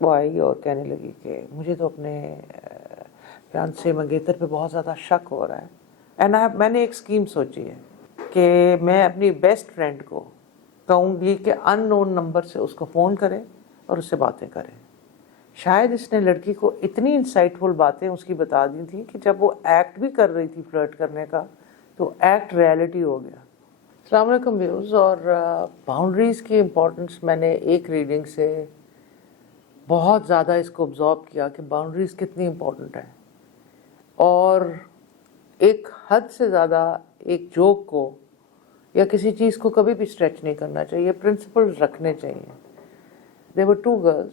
وہ آئی اور کہنے لگی کہ مجھے تو اپنے فیانسے منگیتر پہ بہت زیادہ شک ہو رہا ہے، میں نے ایک اسکیم سوچی ہے کہ میں اپنی بیسٹ فرینڈ کو کہوں گی کہ ان نون نمبر سے اس کو فون کرے اور اس سے باتیں کرے۔ شاید اس نے لڑکی کو اتنی انسائٹفل باتیں اس کی بتا دی تھی کہ جب وہ ایکٹ بھی کر رہی تھی فلرٹ کرنے کا تو ایکٹ ریالٹی ہو گیا۔ السلام علیکم ویوز، اور باؤنڈریز کی امپورٹنس میں نے ایک ریڈنگ سے بہت زیادہ اس کو ابزارو کیا کہ باؤنڈریز کتنی امپورٹنٹ ہیں، اور ایک حد سے زیادہ ایک جوک کو یا کسی چیز کو کبھی بھی اسٹریچ نہیں کرنا چاہیے، پرنسپلز رکھنے چاہیے۔ There were two girls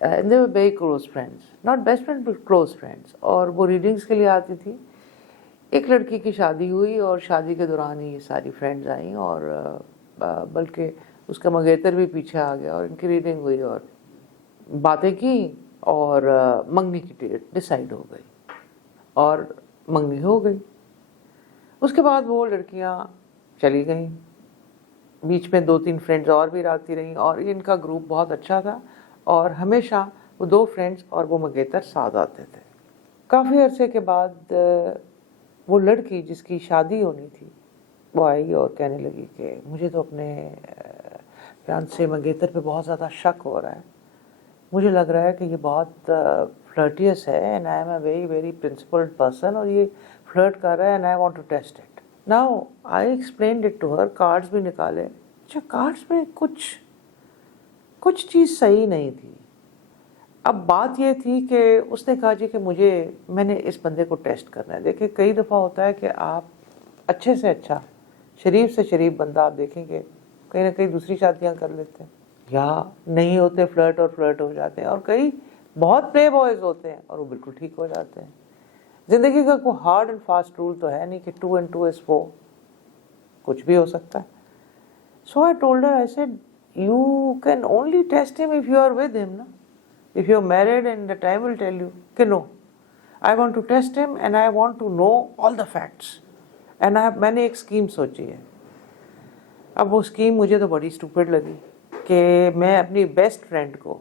and they were very close friends, not best friends but close friends، اور وہ ریڈنگز کے لیے آتی تھی۔ ایک لڑکی کی شادی ہوئی اور شادی کے دوران ہی یہ ساری فرینڈز آئیں، اور بلکہ اس کا منگیتر بھی پیچھے آ گیا، اور ان کی ریڈنگ ہوئی اور باتیں کی، اور منگنی کی ڈیٹ ڈیسائیڈ ہو گئی اور منگنی ہو گئی۔ اس کے بعد وہ لڑکیاں چلی گئیں، بیچ میں 2-3 فرینڈز اور بھی آتی رہیں، اور ان کا گروپ بہت اچھا تھا، اور ہمیشہ وہ 2 فرینڈز اور وہ منگیتر ساتھ آتے تھے۔ کافی عرصے کے بعد وہ لڑکی جس کی شادی ہونی تھی وہ آئی اور کہنے لگی کہ مجھے تو اپنے فیانسے منگیتر پہ بہت زیادہ شک ہو رہا ہے، مجھے لگ رہا ہے کہ یہ بہت فلرٹیس ہے، and I am a very very principled person, اور یہ فلرٹ کر رہا ہے، and I want to test it. Now I explained it to her, cards بھی نکالے۔ اچھا، کارڈز میں کچھ چیز صحیح نہیں تھی۔ اب بات یہ تھی کہ اس نے کہا جی کہ میں نے اس بندے کو ٹیسٹ کرنا ہے۔ دیکھیں، کئی دفعہ ہوتا ہے کہ آپ اچھے سے اچھا، شریف سے شریف بندہ آپ دیکھیں گے کہیں نہ کہیں دوسری شادیاں کر لیتے ہیں، یا نہیں ہوتے فلرٹ اور فلرٹ ہو جاتے ہیں، اور کئی بہت پلے بوائز ہوتے ہیں اور وہ بالکل ٹھیک ہو جاتے ہیں۔ زندگی کا کوئی ہارڈ اینڈ فاسٹ رول تو ہے نہیں کہ 2 and 2 is 4، کچھ بھی ہو سکتا ہے۔ So I told her, I said, you can only test him if you are with him, na? If you're married, and the time will tell you کہ no, I want to test him and I want to know all the facts, and میں نے ایک scheme سوچی ہے۔ اب وہ scheme مجھے تو بڑی اسٹوپڈ لگی کہ میں اپنی بیسٹ فرینڈ کو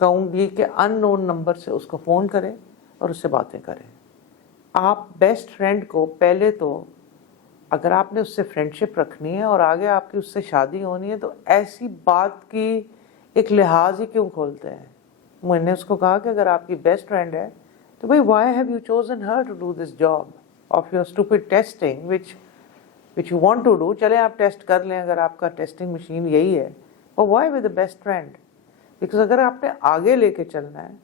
کہوں گی کہ ان نون نمبر سے اس کو فون کرے اور اس سے باتیں کرے۔ آپ بیسٹ فرینڈ کو پہلے تو، اگر آپ نے اس سے فرینڈشپ رکھنی ہے اور آگے آپ کی اس سے شادی ہونی ہے، تو ایسی بات کی ایک لحاظ ہی کیوں کھولتے ہیں؟ میں نے اس کو کہا کہ اگر آپ کی بیسٹ فرینڈ ہے تو بھائی why have you chosen her to do this job of your stupid testing which you want to do? چلے آپ ٹیسٹ کر لیں اگر آپ کا ٹیسٹنگ مشین یہی ہے، اور why with the best friend? Because اگر آپ نے آگے لے کے چلنا ہے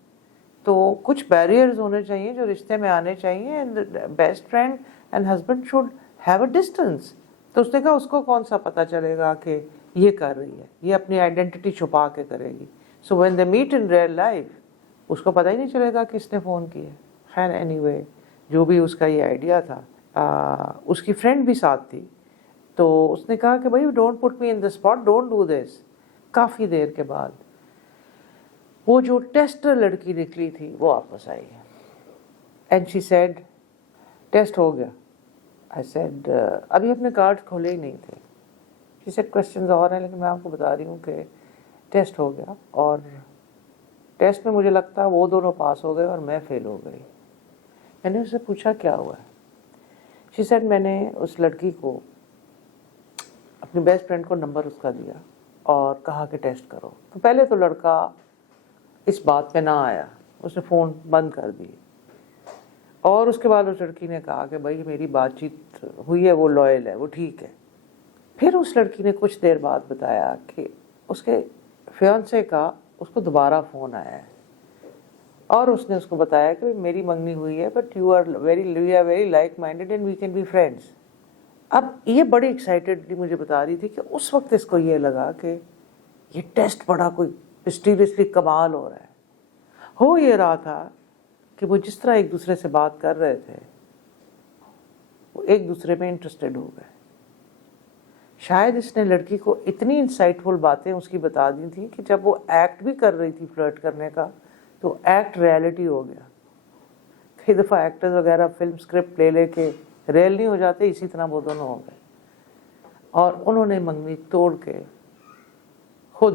تو کچھ بیریئرز ہونے چاہیے جو رشتے میں آنے چاہیے، and best friend and husband should have a distance. تو اس نے کہا اس کو کون سا پتہ چلے گا کہ یہ کر رہی ہے، یہ اپنی آئیڈینٹی چھپا کے کرے گی، so when they meet in real life اس کو پتہ ہی نہیں چلے گا کہ اس نے فون کیا۔ خیر اینی وے، جو بھی اس کا یہ آئیڈیا تھا، اس کی فرینڈ بھی ساتھ تھی، تو اس نے کہا کہ بھائی don't put me in the spot, don't do this. کافی دیر کے بعد وہ جو ٹیسٹر لڑکی نکلی تھی وہ واپس آئی، اینڈ شی سیڈ ٹیسٹ ہو گیا۔ I said ابھی اپنے کارڈ کھولے ہی نہیں تھے۔ She said questions اور ہیں، لیکن میں آپ کو بتا رہی ہوں کہ ٹیسٹ ہو گیا، اور ٹیسٹ میں مجھے لگتا ہے وہ دونوں پاس ہو گئے اور میں فیل ہو گئی۔ میں نے اس سے پوچھا کیا ہوا ہے؟ She said میں نے اس لڑکی کو، اپنی بیسٹ فرینڈ کو نمبر اس کا دیا اور کہا کہ ٹیسٹ کرو، تو پہلے تو لڑکا اس بات پہ نہ آیا، اس نے فون بند کر دی، اور اس کے بعد اس لڑکی نے کہا کہ بھائی میری بات چیت ہوئی ہے، وہ لوئل ہے، وہ ٹھیک ہے۔ پھر اس لڑکی نے کچھ دیر بعد بتایا کہ اس کے فیانسے کا اس کو دوبارہ فون آیا ہے، اور اس نے اس کو بتایا کہ میری منگنی ہوئی ہے، but you are very like minded and we can be friends. اب یہ بڑی ایکسائٹیڈلی مجھے بتا رہی تھی کہ اس وقت اس کو یہ لگا کہ یہ ٹیسٹ بڑا کوئی مسٹیریسلی کمال ہو رہا ہے۔ ہو یہ رہا تھا کہ وہ جس طرح ایک دوسرے سے بات کر رہے تھے وہ ایک دوسرے میں انٹرسٹڈ ہو گئے۔ شاید اس نے لڑکی کو اتنی انسائٹفل باتیں اس کی بتا دی تھی کہ جب وہ ایکٹ بھی کر رہی تھی فلرٹ کرنے کا تو ایکٹ ریالٹی ہو گیا۔ کئی دفعہ ایکٹرز وغیرہ فلم اسکرپٹ لے کے ریئل نہیں ہو جاتے، اسی طرح وہ دونوں ہو گئے، اور انہوں نے منگنی توڑ کے خود